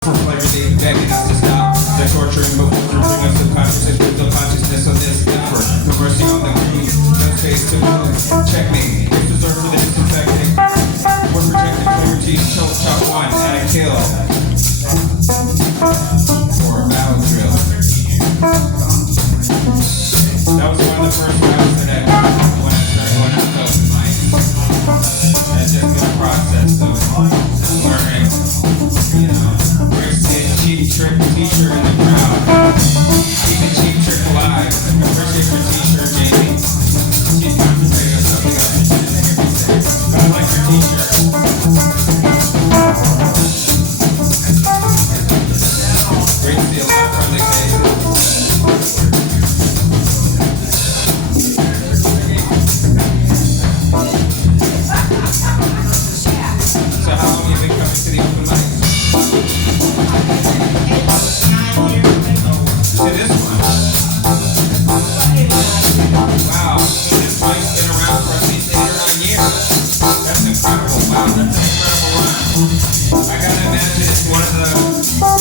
For flavor, they begging us to stop the torturing before bring us subconscious and spiritual consciousness of this effort. No mercy on the crew, no space to move. Checkmate, it's reserved for the disinfecting. We're protecting clarity, choke, chop one, and a kill. For a battle drill. That was one of the first rounds today when I started going out to open mics. That's just the process of learning, you know. Cheap Trick t-shirt in the crowd. Keeping Cheap Trick alive. Appreciate your t-shirt, Jamie. She's concentrating on something else. But I like your t-shirt. Great to see a lot of friendly faces. So how long have you been coming to the open mic? To this one. Wow, so this mic's been around for at least 8 or 9 years. That's incredible. Wow, that's an incredible run. I gotta imagine it's one of the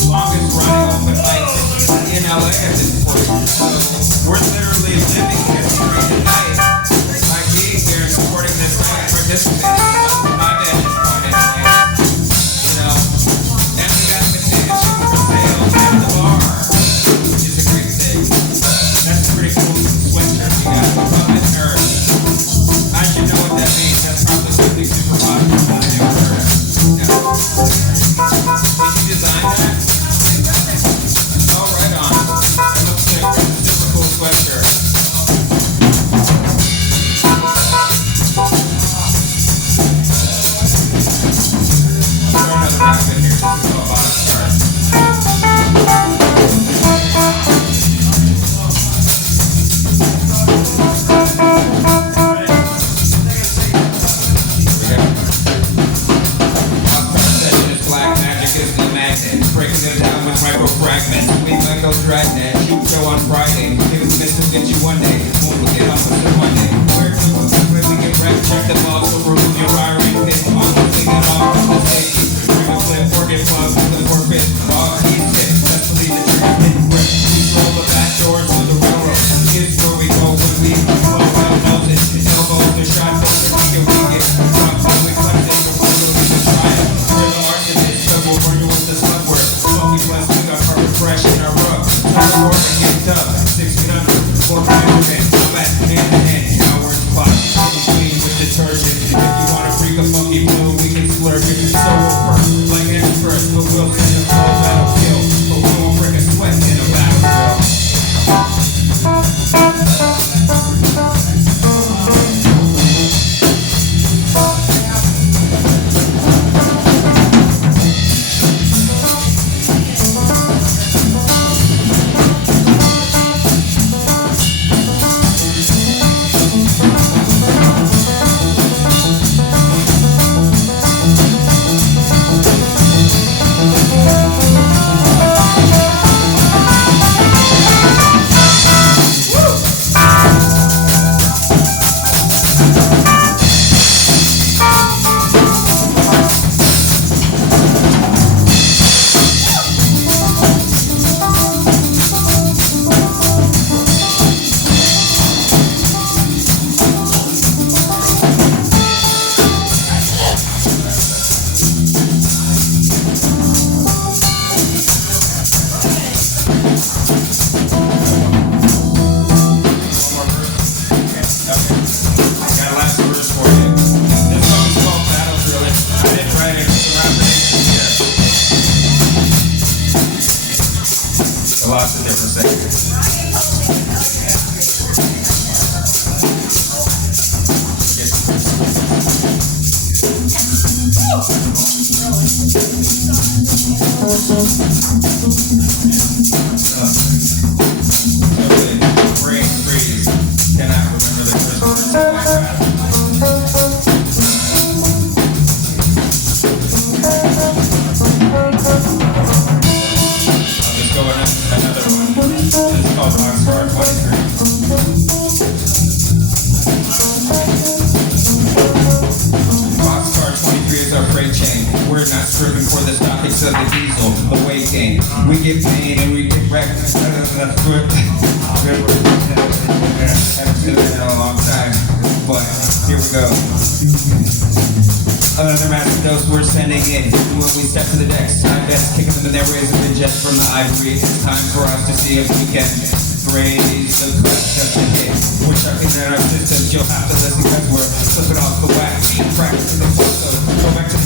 longest running open mics in LA at this point. So we're literally living history tonight by being here and supporting this night and participating. My vantage point anyway. You know, and we got the tickets for sale at the bar. That's pretty cool sweatshirt you got. Love it, nerd. I should know what that means. That's probably something super popular that I never heard. Yeah. Did you design that? Oh, right on. That looks like a super cool sweatshirt. Throw another round in here just to go about a start. Breaking it down with micro fragments. We might go dragnet. Shoot show on Friday. If it's missed, we'll get you one day. Won't we get off with it one day? Where to when we get wrecked? Check the box or remove your firing pin. On the thing it off with the safety. Bring a flip or get plugged with the forfeit. All he's hit. Let's believe the trigger didn't grip. We roll the back doors to the railroad. Here's where we go when we blow out noses. His elbows are shot. We can it. Drop till we clutch it. Before we leave the trial. We're the arsonist. So we'll burn you with the slug work. Funky blast, we got carbon fresh in our rug. Try to work and get up. 6 feet under, 4 5 come back hand in hand. Cowards clock, clean with detergent. If you want to freak a funky blue, we can splurge it. So we'll burn like express, but we'll send a full battle kill. But we won't break a sweat in a battle drill. Lots of different sectors. Brain freeze. Cannot remember the first words of my God. Another one. It's called Rockstar 23. Boxcar 23 is our freight chain. We're not stripping for the stockings of the diesel. The way We get paid and we get wrecked. That's good. Haven't seen that in a long time, but here we go. Another massive dose we're sending in. When we step to the decks, time best kicking them in their razor and jet from the ivory. It's time for us to see if we can raise the crutch just a hit. We're chucking at our systems, you'll have to listen because we're flipping off the whack. Practicing the flow, so go back to